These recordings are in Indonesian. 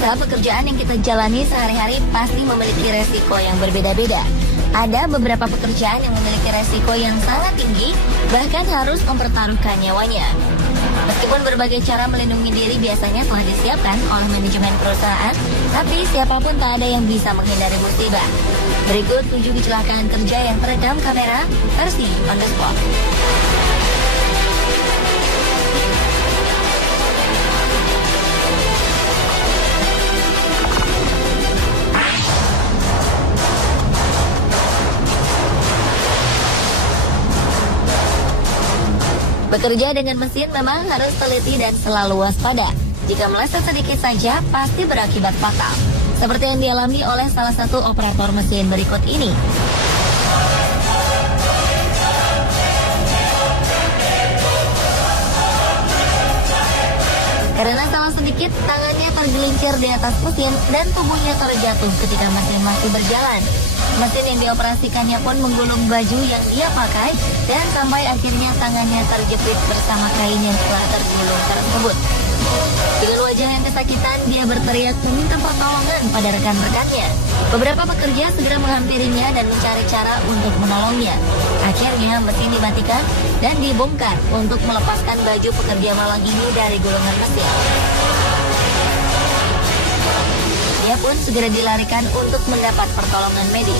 Pemirsa, pekerjaan yang kita jalani sehari-hari pasti memiliki resiko yang berbeda-beda. Ada beberapa pekerjaan yang memiliki resiko yang sangat tinggi, bahkan harus mempertaruhkan nyawanya. Meskipun berbagai cara melindungi diri biasanya telah disiapkan oleh manajemen perusahaan, tapi siapapun tak ada yang bisa menghindari musibah. Berikut 7 kecelakaan kerja yang terekam kamera versi on the spot. Bekerja dengan mesin memang harus teliti dan selalu waspada. Jika meleset sedikit saja, pasti berakibat fatal. Seperti yang dialami oleh salah satu operator mesin berikut ini. Karena salah sedikit, tangannya tergelincir di atas mesin dan tubuhnya terjatuh ketika mesin masih berjalan. Mesin yang dioperasikannya pun menggulung baju yang dia pakai dan sampai akhirnya tangannya terjepit bersama kain yang telah tergulung tersebut. Dengan wajah yang kesakitan, dia berteriak meminta pertolongan pada rekan-rekannya. Beberapa pekerja segera menghampirinya dan mencari cara untuk menolongnya. Akhirnya mesin dimatikan dan dibongkar untuk melepaskan baju pekerja malang ini dari gulungan mesin. Dia pun segera dilarikan untuk mendapat pertolongan medis.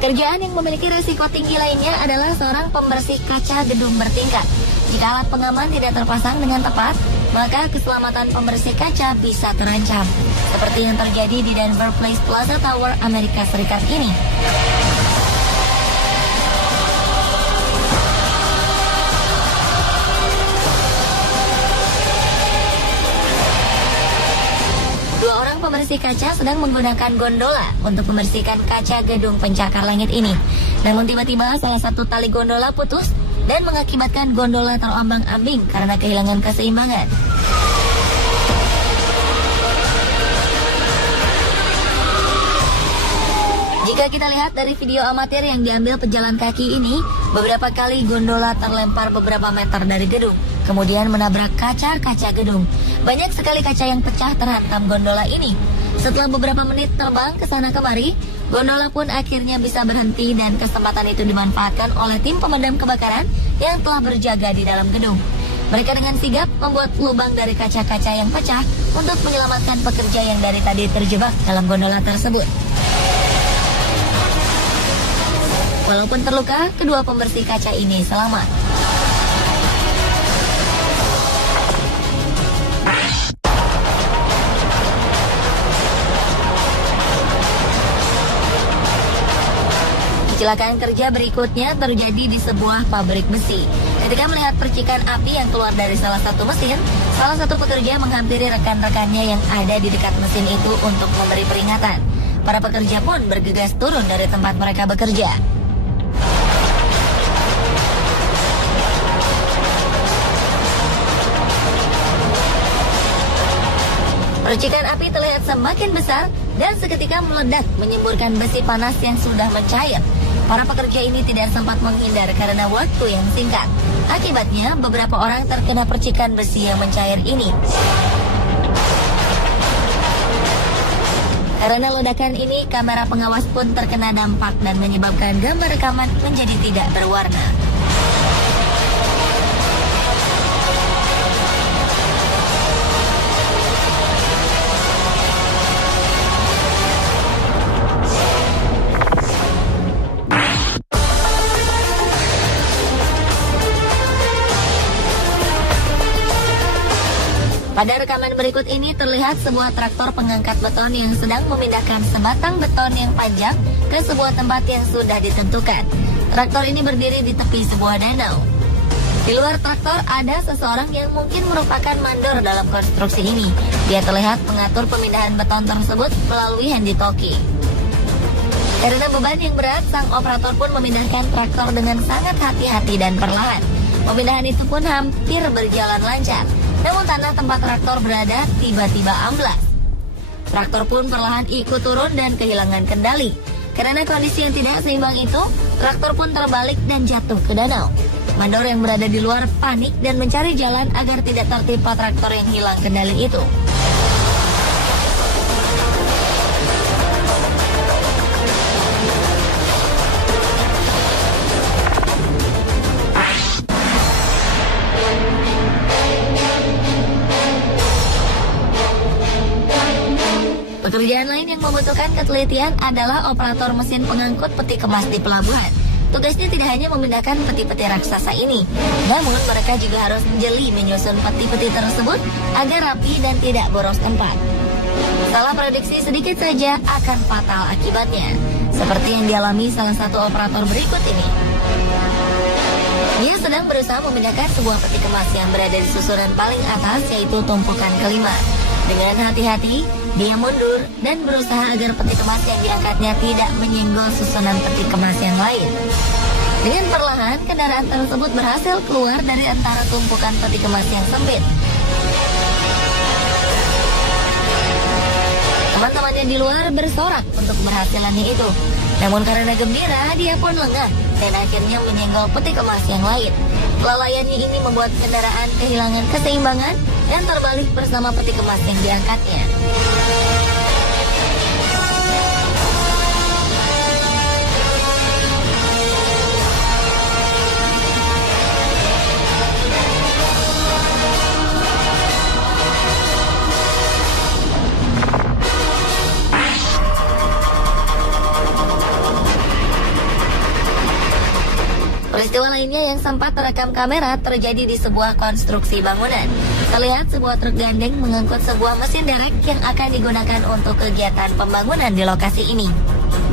Pekerjaan yang memiliki risiko tinggi lainnya adalah seorang pembersih kaca gedung bertingkat. Jika alat pengaman tidak terpasang dengan tepat, maka keselamatan pembersih kaca bisa terancam. Seperti yang terjadi di Denver Place Plaza Tower, Amerika Serikat ini. Dua orang pembersih kaca sedang menggunakan gondola untuk membersihkan kaca gedung pencakar langit ini. Namun tiba-tiba salah satu tali gondola putus dan mengakibatkan gondola terombang-ambing karena kehilangan keseimbangan. Jika kita lihat dari video amatir yang diambil pejalan kaki ini, beberapa kali gondola terlempar beberapa meter dari gedung, kemudian menabrak kaca-kaca gedung. Banyak sekali kaca yang pecah terhantam gondola ini. Setelah beberapa menit terbang ke sana kemari, gondola pun akhirnya bisa berhenti dan kesempatan itu dimanfaatkan oleh tim pemadam kebakaran yang telah berjaga di dalam gedung. Mereka dengan sigap membuat lubang dari kaca-kaca yang pecah untuk menyelamatkan pekerja yang dari tadi terjebak dalam gondola tersebut. Walaupun terluka, kedua pembersih kaca ini selamat. Kecelakaan kerja berikutnya terjadi di sebuah pabrik besi. Ketika melihat percikan api yang keluar dari salah satu mesin, salah satu pekerja menghampiri rekan-rekannya yang ada di dekat mesin itu untuk memberi peringatan. Para pekerja pun bergegas turun dari tempat mereka bekerja. Percikan api terlihat semakin besar dan seketika meledak menyemburkan besi panas yang sudah mencair. Para pekerja ini tidak sempat menghindar karena waktu yang singkat. Akibatnya, beberapa orang terkena percikan besi yang mencair ini. Karena ledakan ini, kamera pengawas pun terkena dampak dan menyebabkan gambar rekaman menjadi tidak berwarna. Pada rekaman berikut ini terlihat sebuah traktor pengangkat beton yang sedang memindahkan sebatang beton yang panjang ke sebuah tempat yang sudah ditentukan. Traktor ini berdiri di tepi sebuah danau. Di luar traktor ada seseorang yang mungkin merupakan mandor dalam konstruksi ini. Dia terlihat mengatur pemindahan beton tersebut melalui handy-talkie. Karena beban yang berat, sang operator pun memindahkan traktor dengan sangat hati-hati dan perlahan. Pemindahan itu pun hampir berjalan lancar. Namun tanah tempat traktor berada tiba-tiba amblas. Traktor pun perlahan ikut turun dan kehilangan kendali. Karena kondisi yang tidak seimbang itu, traktor pun terbalik dan jatuh ke danau. Mandor yang berada di luar panik dan mencari jalan agar tidak tertimpa traktor yang hilang kendali itu. Pekerjaan lain yang membutuhkan ketelitian adalah operator mesin pengangkut peti kemas di pelabuhan. Tugasnya tidak hanya memindahkan peti-peti raksasa ini, namun mereka juga harus jeli menyusun peti-peti tersebut agar rapi dan tidak boros tempat. Salah prediksi sedikit saja akan fatal akibatnya, seperti yang dialami salah satu operator berikut ini. Dia sedang berusaha memindahkan sebuah peti kemas yang berada di susunan paling atas, yaitu tumpukan kelima. Dengan hati-hati, dia mundur dan berusaha agar peti kemas yang diangkatnya tidak menyenggol susunan peti kemas yang lain. Dengan perlahan, kendaraan tersebut berhasil keluar dari antara tumpukan peti kemas yang sempit. Teman-temannya di luar bersorak untuk keberhasilannya itu. Namun karena gembira, dia pun lengah dan akhirnya menyenggol peti kemas yang lain. Kelalaiannya ini membuat kendaraan kehilangan keseimbangan dan terbalik bersama peti kemas yang diangkatnya. Peristiwa lainnya yang sempat terekam kamera terjadi di sebuah konstruksi bangunan. Terlihat sebuah truk gandeng mengangkut sebuah mesin derek yang akan digunakan untuk kegiatan pembangunan di lokasi ini.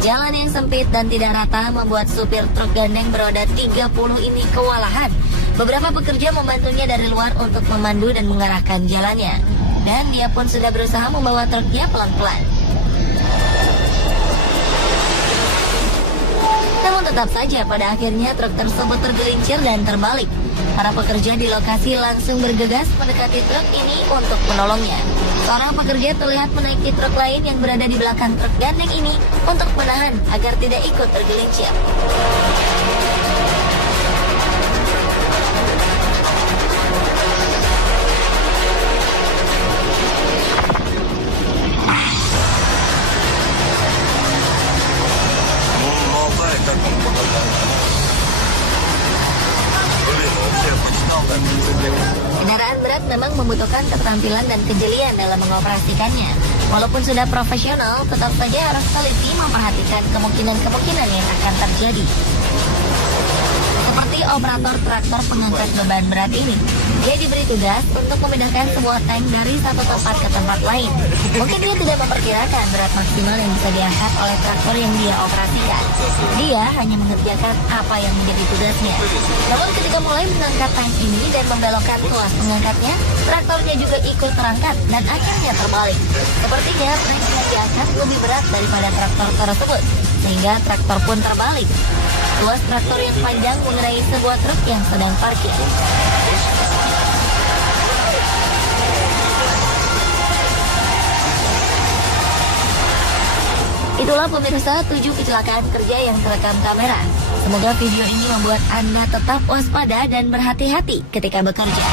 Jalan yang sempit dan tidak rata membuat supir truk gandeng beroda 30 ini kewalahan. Beberapa pekerja membantunya dari luar untuk memandu dan mengarahkan jalannya. Dan dia pun sudah berusaha membawa truknya pelan-pelan. Namun tetap saja pada akhirnya truk tersebut tergelincir dan terbalik. Para pekerja di lokasi langsung bergegas mendekati truk ini untuk menolongnya. Seorang pekerja terlihat menaiki truk lain yang berada di belakang truk gandeng ini untuk menahan agar tidak ikut tergelincir. Kendaraan berat memang membutuhkan keterampilan dan kejelian dalam mengoperasikannya. Walaupun sudah profesional, tetap saja harus teliti memperhatikan kemungkinan-kemungkinan yang akan terjadi. Seperti operator traktor pengangkat beban berat ini. Dia diberi tugas untuk memindahkan sebuah tank dari satu tempat ke tempat lain. Mungkin dia tidak memperkirakan berat maksimal yang bisa diangkat oleh traktor yang dia operasikan. Dia hanya mengerjakan apa yang menjadi tugasnya. Namun ketika mulai mengangkat tank ini dan membelokkan tuas pengangkatnya, traktornya juga ikut terangkat dan akhirnya terbalik. Sepertinya tank yang diangkat lebih berat daripada traktor tersebut, sehingga traktor pun terbalik. Tuas traktor yang panjang mengenai sebuah truk yang sedang parkir. Itulah pemirsa 7 kecelakaan kerja yang terekam kamera. Semoga video ini membuat Anda tetap waspada dan berhati-hati ketika bekerja.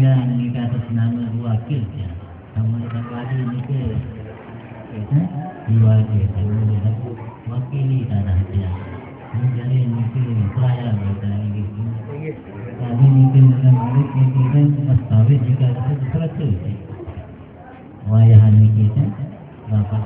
Ini atas nama wakil ya, sama dengan wali ini ke diwakil, wakili tanah dia. Jadi ini ke pelayan kita ini. Jadi ini ke dengan wali kita pasti jika sesuatu wayahan kita dapat.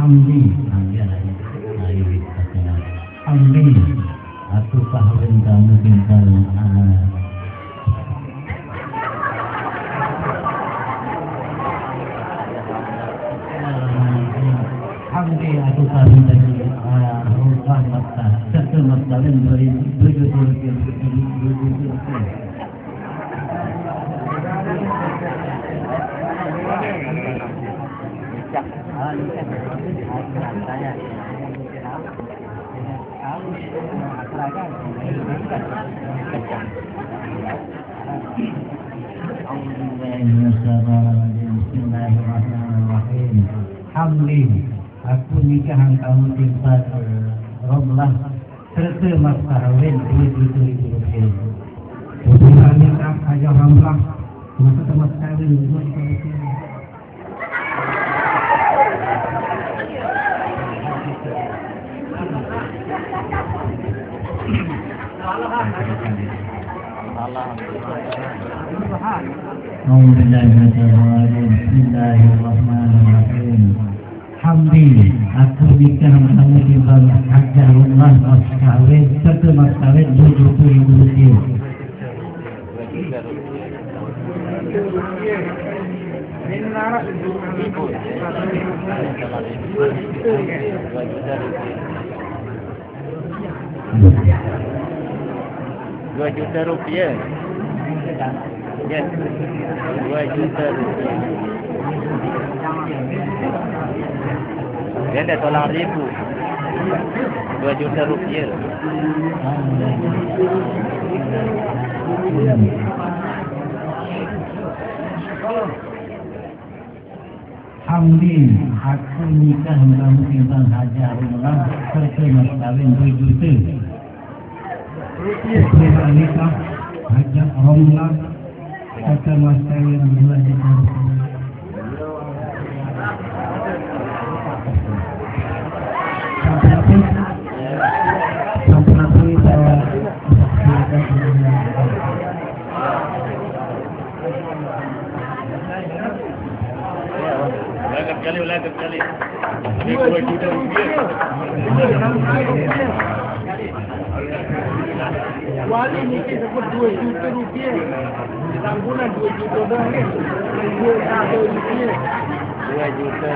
Hamdi, Hamdi, aku kahwin kamu tinggal Hamdi, aku kahwin dari rumah Makkah, satu Makkah dan berjuta. Hamdi, aku nikahan kamu timpat Romlah serta mas kahwin Rp7.000. Bukan nikah aja Romlah, masa temas kahwin Rp2.000. Bismillahirrahmanirrahim. Hamdi, aku nikah kamu di bawah Hajar Rumah mas kawin serta mas kawin Rp7.000. Rp2 juta. Yes, Rp2 juta. Dia dah tolak ribu. Rp2 juta. Hamdi, aku nikah kamu timbang Hajar Rumah serta mas kawin Rp2 juta. Nikah Hajar Rumah serta mas kawin Rp2 juta. Ulang kali. Rp2 juta. Wali ni kita sebut Rp2 juta. Tanggungan Rp2 juta dah ni. Rp2 juta.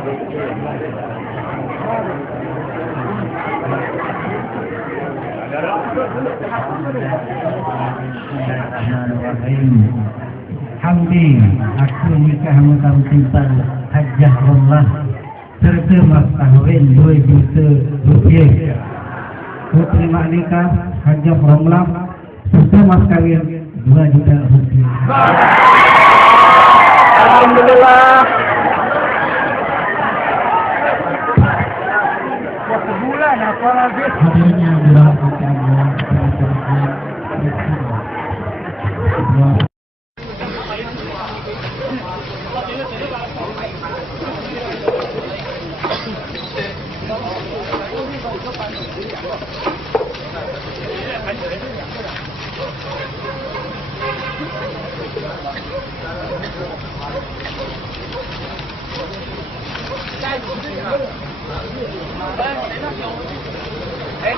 Hamdi, aku nikah sama kamu timpan Hajjah Rumah serta mas kahwin Rp2 juta. Ku terima nikah Hajjah Rumah serta mas kahwin Rp2 juta. Alhamdulillah. Sebulan apa lagi? Hadirnya berapa Hey,